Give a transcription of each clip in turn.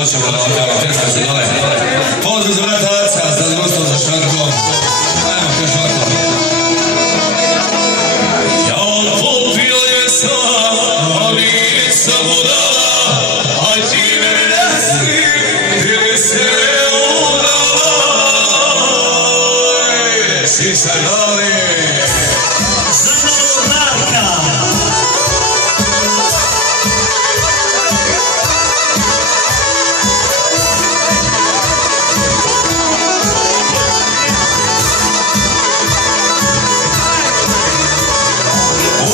hoćemo da odjavamo teksta se dole. Pozdrav za brata Aca, za društvo, za Šranko. Ajmo, kaže ovako. Ja popio je sam, ali nisam udala, a ti me reci, gdje se udala. Si se dali. Za novog Marka.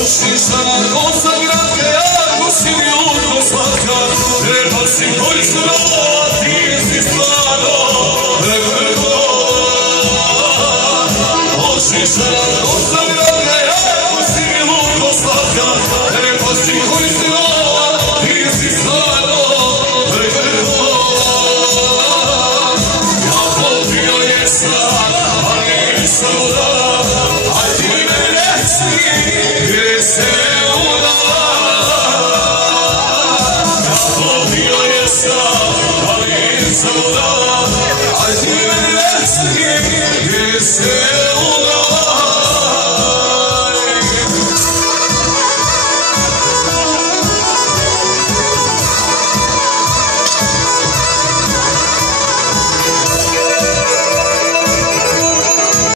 Oči sad osam gradke, ako si mi udno slatka, treba si koji su nova, ti si stvarno nevrlo. Oči sad osam gradke, ako si mi udno slatka, treba si koji su nova, ti si stvarno nevrlo. Ja popio jesam, ali nisam udala, a ti me reci, gdje se udala. Ja popio jesam, ali nisam udala, a ti me reci, gdje se udala.